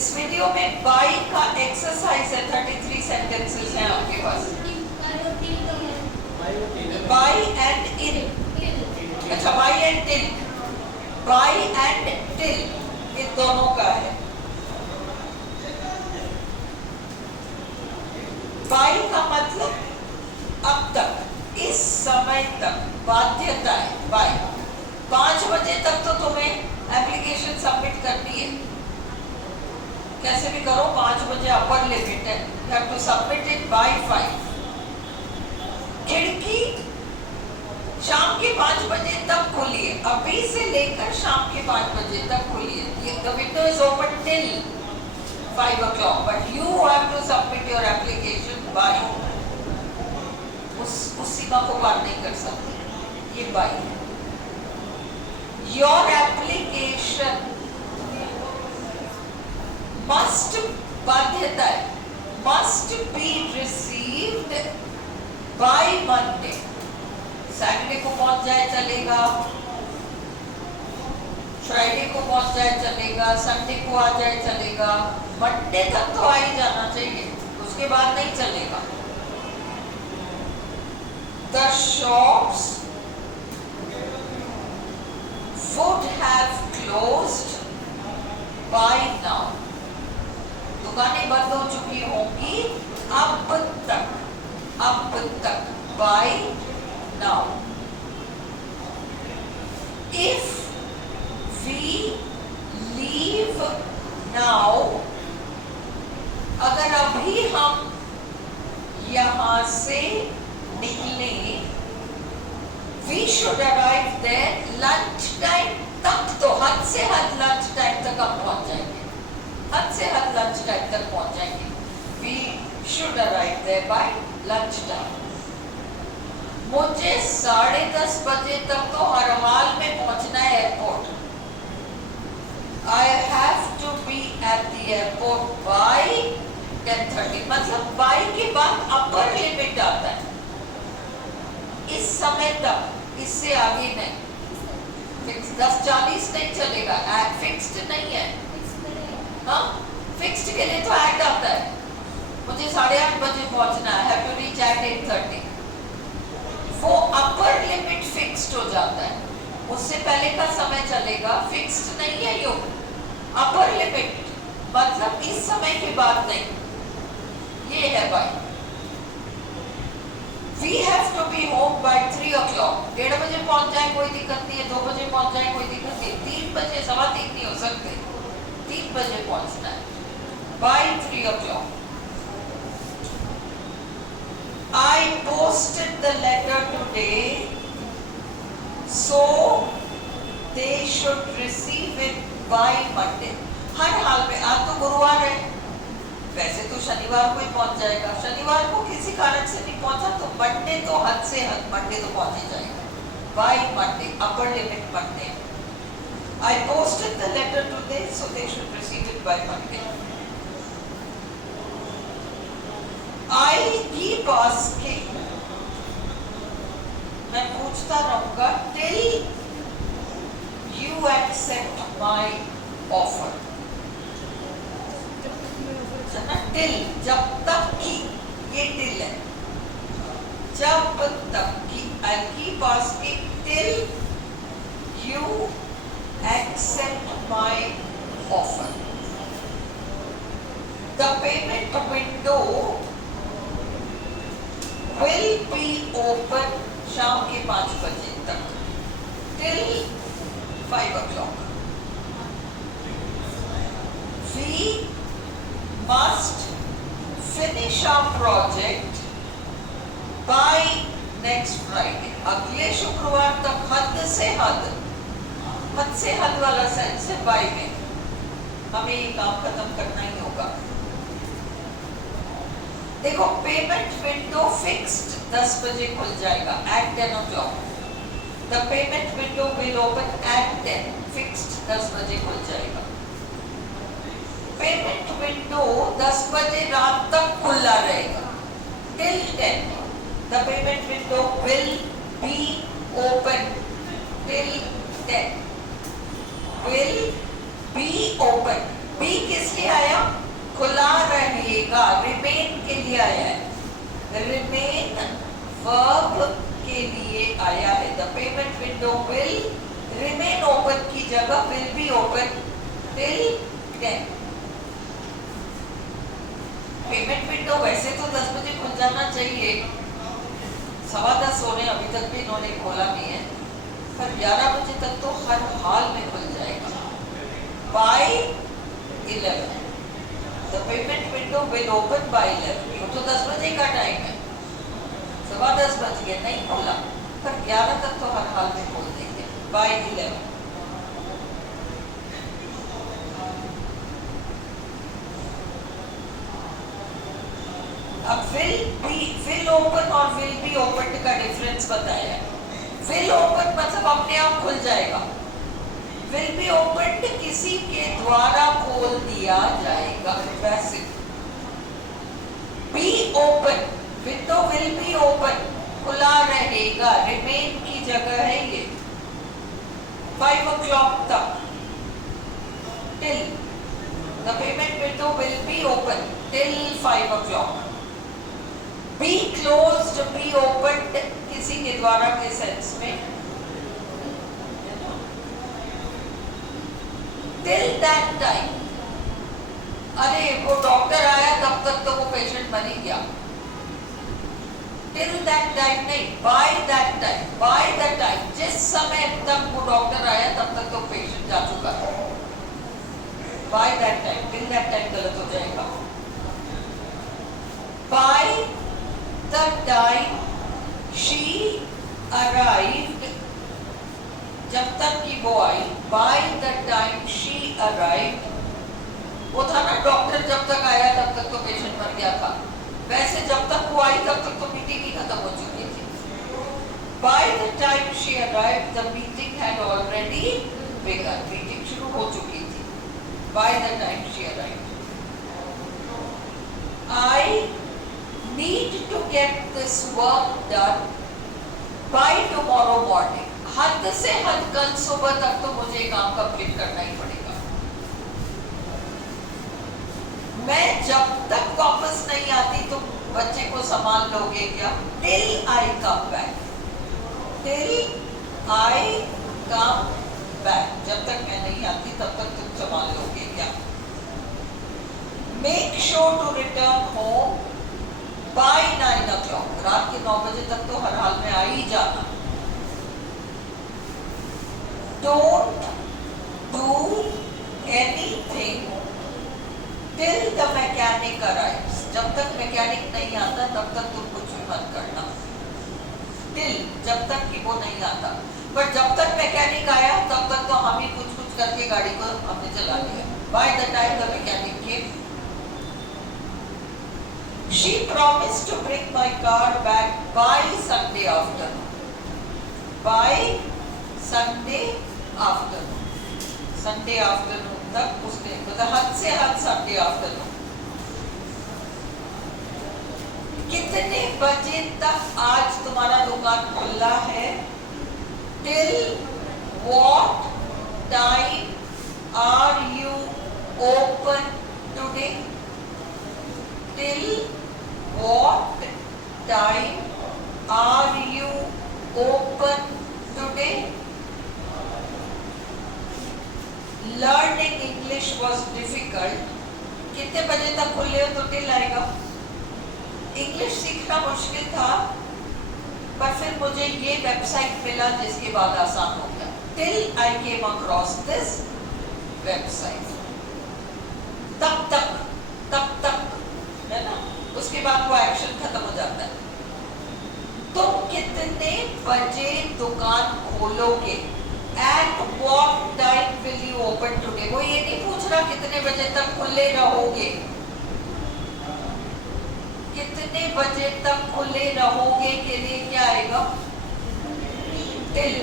इस वीडियो में बाई का एक्सरसाइज है, 33 सेंटेंसेस हैं आपके पास। बाई एंड इन, अच्छा by and till, by and till in दोनों का है। बाई का मतलब अब तक, इस समय तक, बाध्यता है बाई। 5 बजे तक तो तुम्हें एप्लीकेशन सबमिट करनी है, कैसे भी करो, 5 बजे अपर लिमिट है, you have to submit it by 5। खिड़की शाम के 5 बजे तक खुली है, अभी से लेकर शाम के 5 बजे तक खुली है। The window is open till 5 o'clock, but you have to submit your application by, उस सीमा को पार नहीं कर सकते, ये बाय है। Your application must, बाध्यता है, must be received by Monday। Saturday को पहुंच जाए चलेगा, फ्राइडे को पहुंच जाए चलेगा, संडे को आ जाए चलेगा, मंडे तक तो आ ही जाना चाहिए, उसके बाद नहीं चलेगा। The shops would have closed by now। दुकानें बंद हो चुकी होंगी अब तक, अब तक, by now। If we leave now, अगर अभी हम यहां से निकले, we should arrive there lunch time तक, तो हद से हद लंच टाइम तक हम पहुंच जाएंगे, हद से हद लंच टाइम तक पहुंच जाएंगे। We should arrive there by lunch time। मुझे 10:30 बजे तक तो हर हाल में पहुंचना है airport. I have to be at the airport by 10:30, मतलब by के बाद अपर लिमिट आता है, इस समय तक, इससे आगे नहीं। 10:40 नहीं चलेगा, फिक्स्ड नहीं है। हाँ, फिक्स्ड के लिए तो एक्ट आता है, मुझे 8:30 बजे पहुंचना है, हैव टू रीच एट 8:30। वो अपर लिमिट फिक्स्ड हो जाता है, उससे पहले का समय चलेगा, फिक्स्ड नहीं है यो, अपर लिमिट मतलब इस समय के बाद नहीं, ये है भाई। We have to be home by 3 o'clock। 1:30 बजे पहुंच जाए कोई दिक्कत नहीं है, 2 बजे पहुंच जाए कोई दिक्कत नहीं, 3 बजे, 3:15 नहीं हो सकते, 3 बजे पहुंचना है, by 3 o'clock। I posted the letter today, so they should receive it by Monday। हर हाल में, आज तो गुरुवार है, वैसे तो शनिवार को ही पहुंच जाएगा, शनिवार को किसी कारण से नहीं पहुंचा तो मंडे तो हद से हद मंडे तो पहुंच ही जाएगा, by Monday, upper limit Monday। I posted the letter today, so they should receive it by Monday। I keep asking, मैं पूछता रहूंगा till you accept my offer। Till, जब तक की, ये टिल है, जब तक की, I'll keep asking till you accept my offer। The payment window will be open शाम के 5 बजे तक, till 5 o'clock। We must finish our project by next Friday। अगले शुक्रवार तक, हद से हद, हद से हद वाला सेंस है बाय में, हमें ये काम खत्म करना ही होगा। देखो, पेमेंट विंडो फिक्स्ड 10 बजे खुल जाएगा, at 10 o'clock। The payment window will open at 10, fixed 10 बजे खुल जाएगा। पेमेंट विंडो 10 बजे रात तक खुला रहेगा, till 10। The payment window will be open till 10। Will be open, be किस लिए आया? रहेगा, रिमेन के लिए आया है, रिमेन वर्ब के लिए आया है। The payment window will remain open की जगह will be open till 10। Payment window वैसे तो 10 बजे खुल जाना चाहिए, 10:15 होने अभी तक भी इन्होंने खोला नहीं है, पर 11 बजे तक तो हर हाल में खुल जाएगा। By 11 the payment window will open by 11। तो 10 बजे का टाइम है, 10:15 बज गए नहीं खोला, पर 11 तक तो हर हाल में खोल देंगे। बाय 11 अब विल ओपन और विल बी ओपन का डिफरेंस बताया है। विल ओपन मतलब अपने आप खुल जाएगा, विल बी ओपन किसी के द्वारा खोल दिया जाएगा। वैसे be open, window will be open, खुला रहेगा, रिमेन की जगह है ये, 5 o'clock तक, till the payment window will be open till 5 o'clock। Be closed, be open किसी के द्वारा के सेंस में, टिल दैट टाइम, अरे वो डॉक्टर आया तब तक तो वो पेशेंट मर ही गया। टिल दैट टाइम नहीं, bye that time, bye the time, जिस समय तक वो डॉक्टर आया तब तक तो पेशेंट जा चुका है। By that time, till that time गलत हो जाएगा। By the time she arrived, जब तक कि वो आई, by the time she arrived, वो था ना डॉक्टर जब तक आया तब तक तो पेशेंट मर गया था, वैसे जब तक वो आई तब तक तो मीटिंग ही खत्म हो चुकी थी। By the time she arrived the meeting had already begun, meeting शुरू हो चुकी थी। By the time she arrived, I need to get this work done by tomorrow morning, हद से हद कल सुबह तक तो मुझे काम कंप्लीट करना ही पड़ेगा। मैं जब तक वापस नहीं आती तो बच्चे को संभाल लोगे क्या? Till I come back, till I come back, जब तक मैं नहीं आती तब तक तुम संभाल लोगे क्या? Make sure to return home by 9 o'clock, रात के 9 बजे तक तो हर हाल में आ ही जाना। Don't do anything till the mechanic arrives, जब तक मैकेनिक नहीं आता तब तक तुम कुछ भी मत करना। टिल, जब तक कि वो नहीं आता, पर जब तक मैकेनिक आया तब तक तो हम ही कुछ कुछ करके गाड़ी को हमने चला लिया। Bye the time the mechanic came, she promised to bring my car back by Sunday afternoon, by Sunday afternoon, Sunday afternoon तक उसने मतलब हद से हद संडे आफ्टरनून। कितने बजे तक आज तुम्हारा दुकान खुला है? Till what time are you open today? Till what time are you open today? Learning English was difficult, कितने बजे तक खुले हो तो टिल आएगा। इंग्लिश सीखना मुश्किल था, पर फिर मुझे ये वेबसाइट मिला जिसके बाद आसान हो गया। Till I came across this website, तब तक है ना, उसके बाद वो एक्शन खत्म हो जाता है। तुम कितने बजे दुकान खोलोगे? At what time will you open today? वो ये नहीं पूछ रहा कितने बजे तक खुले रहोगे, कितने बजे तक खुले रहोगे के लिए क्या आएगा? टिल।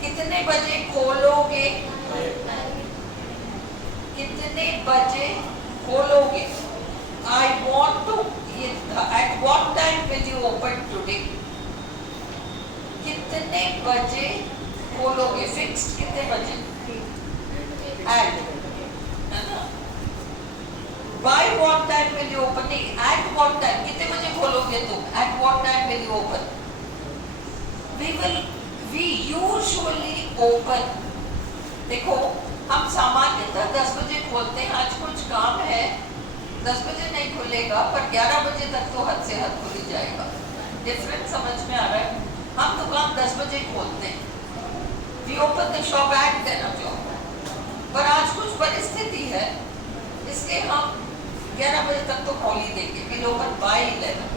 कितने बजे खोलोगे? कितने बजे खोलोगे? I want to, at what time will you open today? कितने बजे खोलोगे? फिक्स्ड कितने बजे? एट, है ना? By what time will you open? नहीं, at what time? कितने बजे खोलोगे तुम? At what time will you open? We usually open. देखो, हम सामान्यतः 10 बजे खोलते हैं. आज कुछ काम है, 10 बजे नहीं खुलेगा, पर 11 बजे तक तो हद से हद खुल जाएगा. डिफरेंस समझ में आ रहा है? हम दुकान 10 बजे खोलते हैं. We open the shop at 10 o'clock. पर आज कुछ परिस्थिति है, इसलिए हम 11 बजे तक तो खोल ही देंगे. We open by 11.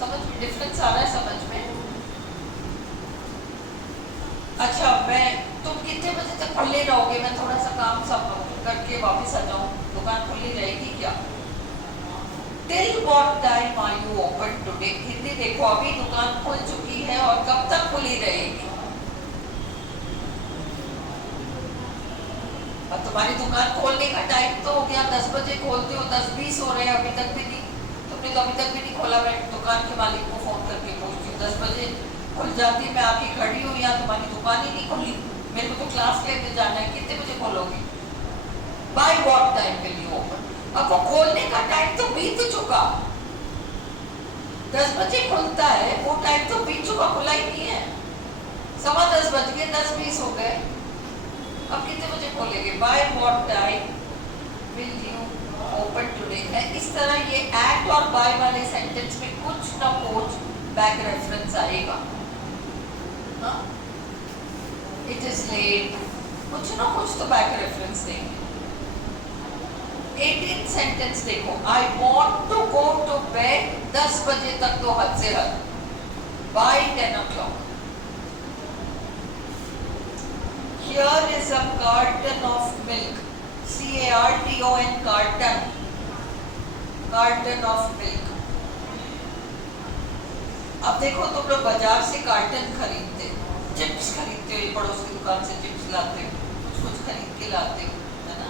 समझ में डिफरेंस आ रहा है? समझ में? अच्छा, तुम कितने बजे तक खुले रहोगे? मैं थोड़ा सा काम सब करके वापस आ जाऊं. दुकान खुली रहेगी क्या? Till what time are you open today? Hindi देखो, अभी दुकान खुल चुकी है और कब तक खुली रहेगी? अब तुम्हारी दुकान खोलने का टाइम तो हो गया, 10 बजे खोलते हो, 10:20 हो रहे हैं, अभी तक भी नहीं. तुमने तो अभी तक भी नहीं खोला. मैं दुकान के मालिक को फोन करके पूछती हूँ, 10 बजे खुल जाती, मैं आके खड़ी हूँ, यहाँ तुम्हारी दुकान ही नहीं खुली. मेरे को तो क्लास लेने जाना है. कितने बजे खोलोगी? By what time will you open? अब वो खोलने का टाइम तो बीत चुका. 10 बजे खुलता है, वो टाइम तो बीत चुका, खुला ही नहीं है. 10:15 बज गए, 10:20 हो गए. अब कितने बजे खोलेंगे? By what time will you open today? इस तरह ये at और by वाले सेंटेंस में कुछ ना कुछ बैक रेफरेंस आएगा. हाँ? It is late. कुछ ना कुछ तो बैक रेफरेंस देंगे. 18th सेंटेंस देखो, I want to go to bed. 10 बजे तक तो हद से हद. By 10 o'clock. Here is a carton of milk. C-A-R-T-O-N, carton. Carton of milk. अब देखो, तुम लोग बाजार से कार्टन खरीदते हो, चिप्स खरीदते हो, पड़ोस की दुकान से चिप्स लाते हो, कुछ खरीद के लाते हो, है ना?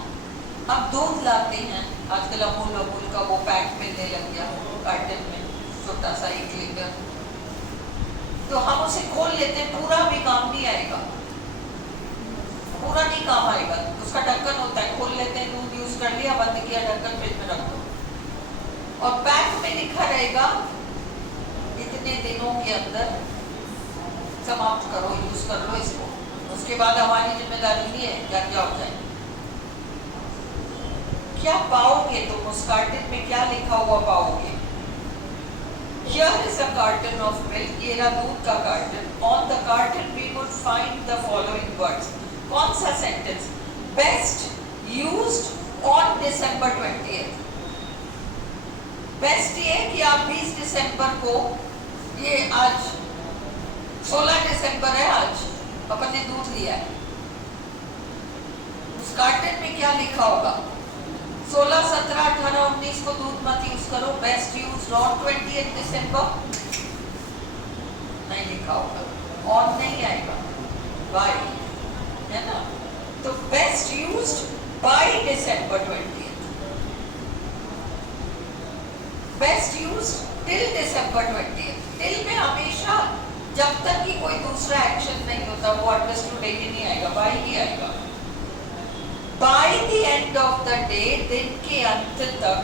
अब दूध लाते हैं, आजकल अमूल का वो पैक मिलने लग गया कार्टन में, छोटा सा 1 लीटर. तो हम उसे खोल लेते हैं, पूरा भी काम नहीं आएगा. पूरा नहीं काम आएगा. उसका ढक्कन होता है, खोल लेते हैं, दूध यूज कर लिया, बंद किया, ढक्कन फ्रिज में रख दो. और पैक में लिखा रहेगा इतने दिनों के अंदर समाप्त करो, यूज कर लो इसको. उसके बाद हमारी जिम्मेदारी नहीं है क्या हो जाए. क्या पाओगे तुम उस कार्टन में? क्या लिखा हुआ पाओगे? Here is a carton of milk. ये रहा दूध का carton. On the carton we would find the following words. कौन सा sentence? Best used on December 20th. Best ये है कि आप 20 दिसंबर को, ये आज 16 दिसंबर है, आज अपन ने दूध लिया है. उस कार्टन में क्या लिखा होगा? 16, 17, 18, 19 को दूध मत यूज करो. बेस्ट यूज ऑन 20 दिसंबर नहीं लिखा होगा. ऑन नहीं आएगा, बाय, है ना? तो best use by December 20th. Best use till December 20th. Till में हमेशा जब तक कि कोई दूसरा एक्शन नहीं होता वो एडजस्ट टू डे ही नहीं आएगा, बाय ही आएगा. By the end of the day, दिन के अंत तक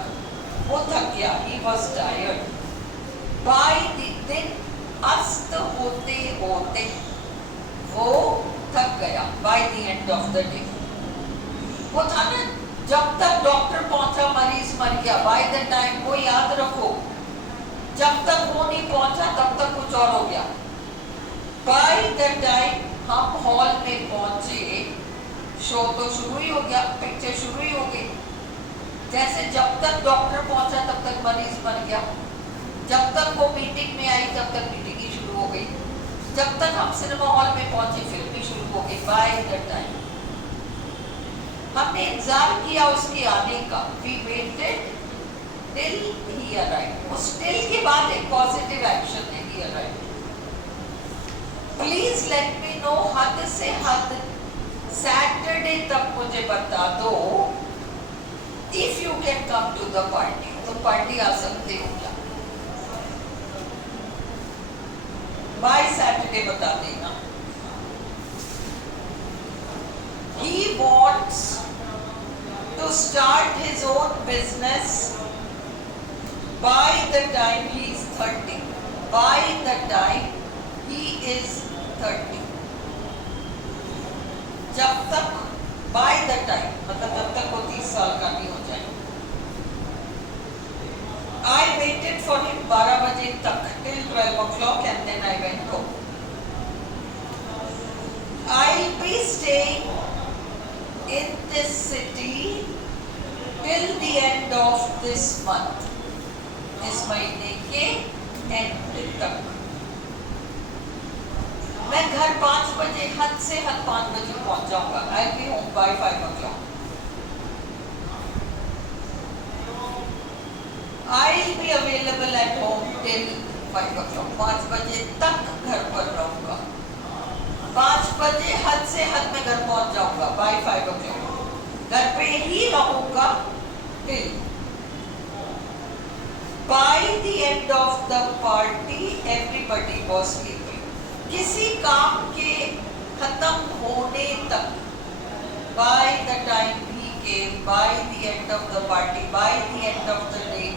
वो थक गया, he was tired. By the दिन अस्त होते होते वो थक गया. By the end of the day वो था ना, जब तक डॉक्टर पहुंचा मरीज मर गया. बाय द टाइम, वो याद रखो, जब तक वो नहीं पहुंचा तब तक कुछ और हो गया. बाय द टाइम हम हॉल में पहुंचे, शो तो शुरू ही हो गया, पिक्चर शुरू ही हो गई. जैसे जब तक डॉक्टर पहुंचा तब तक मरीज मर गया. जब तक वो मीटिंग में आई तब तक मीटिंग ही शुरू हो गई. जब तक हम सिनेमा हॉल में पहुंचे फिल्म भी शुरू हो गई. बाय द टाइम हमने इंतजार किया उसके आने का. We waited till he arrived. उस till के बाद एक पॉजिटिव एक्शन है, he arrived. Please let me know, हद से हद सैटरडे तक मुझे बता दो. If you can come to the party, तो पार्टी आ सकते हो क्या? बाय सैटरडे बता देना. He wants to start his own business by the time he is 30. By the time he is 30. जब तक by the time मतलब जब तक वो 30 साल का नहीं हो जाए. I waited for him 12 बजे तक till 12 o'clock and then I went home. I'll be staying in this city till the end of this month. इस महीने के एंड तक. मैं घर 5 बजे हद से हद 5 बजे पहुंच जाऊंगा. I'll be home by 5 o'clock. I'll be available at home till 5 o'clock. 5 बजे तक घर पर रहूंगा. 5 बजे हद से हद में घर पहुंच जाऊंगा by 5 o'clock. घर पे ही रहूंगा till. By the end of the party, everybody was sleeping. किसी काम के खत्म होने तक, by the time he came, by the end of the party, by the end of the day.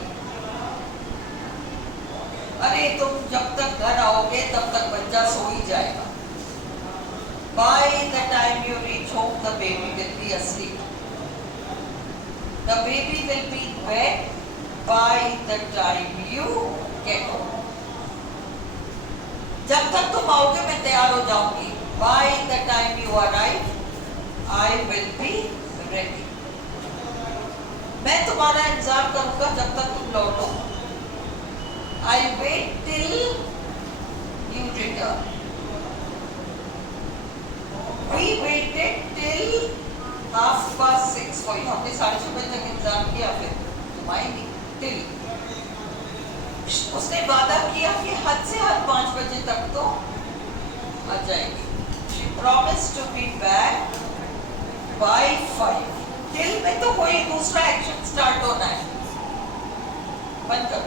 अरे तुम जब तक घर आओगे तब तक बच्चा सो ही जाएगा. By the time you reach home, the baby will be asleep. The baby will be in bed by the time you get home. जब तक तुम आओगे मैं तैयार हो जाऊंगी. By the time you arrive, I will be ready. मैं तुम्हारा इंतजार करूंगा जब तक तुम लौटो. I'll wait till you return. We waited till 6:30 for you. हमने 6:30 बजे तक इंतजार किया. फिर तुम आई नहीं. till उसने वादा किया कि हद से हद 5 बजे तक तो आ जाएगी. She promised to be back by 5. till में तो कोई दूसरा एक्शन स्टार्ट होना है. बंद कर.